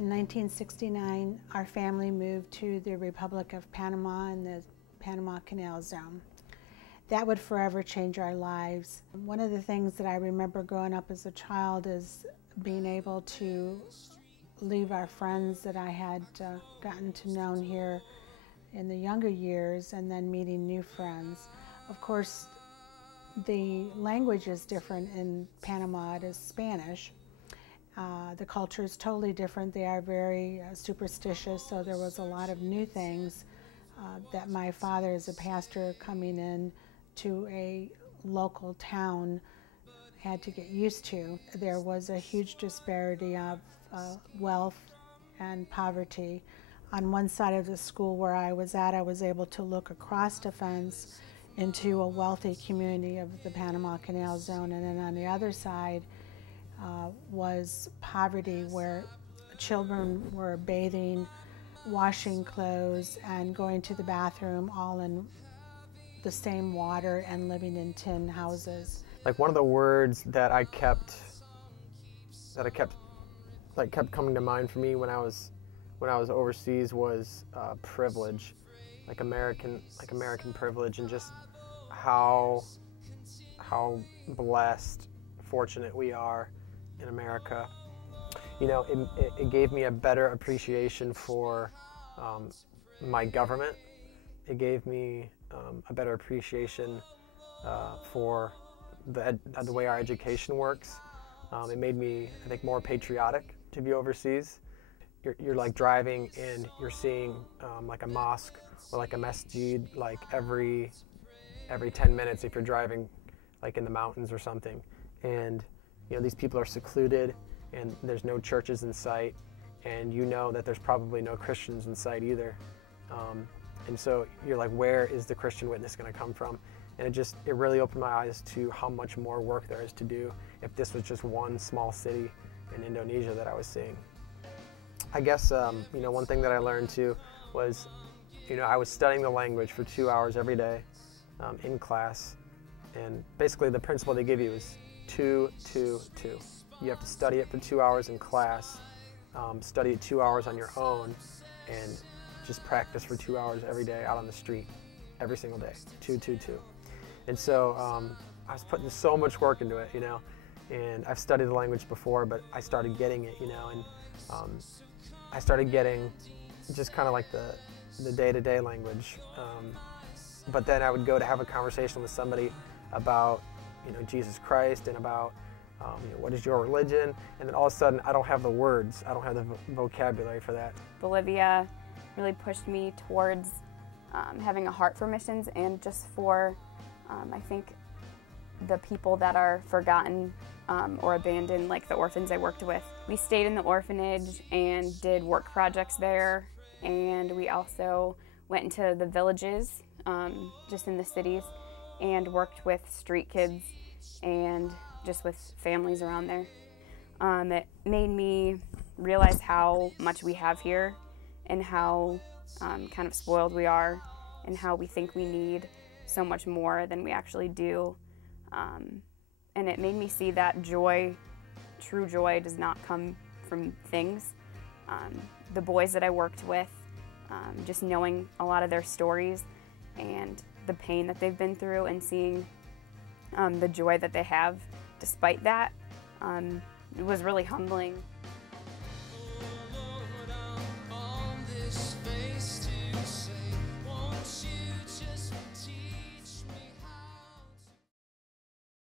In 1969, our family moved to the Republic of Panama in the Panama Canal Zone. That would forever change our lives. One of the things that I remember growing up as a child is being able to leave our friends that I had gotten to know here in the younger years and then meeting new friends. Of course, the language is different in Panama. It is Spanish. The culture is totally different. They are very superstitious, so there was a lot of new things that my father, as a pastor coming in to a local town, had to get used to. There was a huge disparity of wealth and poverty. On one side of the school where I was at, I was able to look across the fence into a wealthy community of the Panama Canal Zone, and then on the other side was poverty, where children were bathing, washing clothes, and going to the bathroom all in the same water and living in tin houses. Like, one of the words that I kept coming to mind for me when I was overseas was privilege, like American privilege, and just how blessed, fortunate we are in America. You know, it gave me a better appreciation for my government. It gave me a better appreciation for the way our education works. It made me, I think, more patriotic to be overseas. You're like driving and you're seeing like a mosque or like a masjid like every 10 minutes if you're driving like in the mountains or something. And you know, these people are secluded and there's no churches in sight, and you know that there's probably no Christians in sight either. And so you're like, where is the Christian witness going to come from? And it really opened my eyes to how much more work there is to do if this was just one small city in Indonesia that I was seeing. I guess you know, one thing that I learned too was, you know, I was studying the language for 2 hours every day in class, and basically the principle they give you is 2, 2, 2. You have to study it for 2 hours in class, study it 2 hours on your own, and just practice for 2 hours every day out on the street, every single day, 2, 2, 2. And so I was putting so much work into it, you know, and I've studied the language before, but I started getting it, you know, and I started getting just kind of like the day-to-day language. But then I would go to have a conversation with somebody about, you know, Jesus Christ and about, you know, what is your religion? And then all of a sudden, I don't have the words. I don't have the vocabulary for that. Bolivia really pushed me towards having a heart for missions, and just for, I think, the people that are forgotten or abandoned, like the orphans I worked with. We stayed in the orphanage and did work projects there, and we also went into the villages, just in the cities, and worked with street kids and just with families around there. It made me realize how much we have here and how kind of spoiled we are, and how we think we need so much more than we actually do. And it made me see that joy, true joy, does not come from things. The boys that I worked with, just knowing a lot of their stories and the pain that they've been through, and seeing the joy that they have despite that, it was really humbling.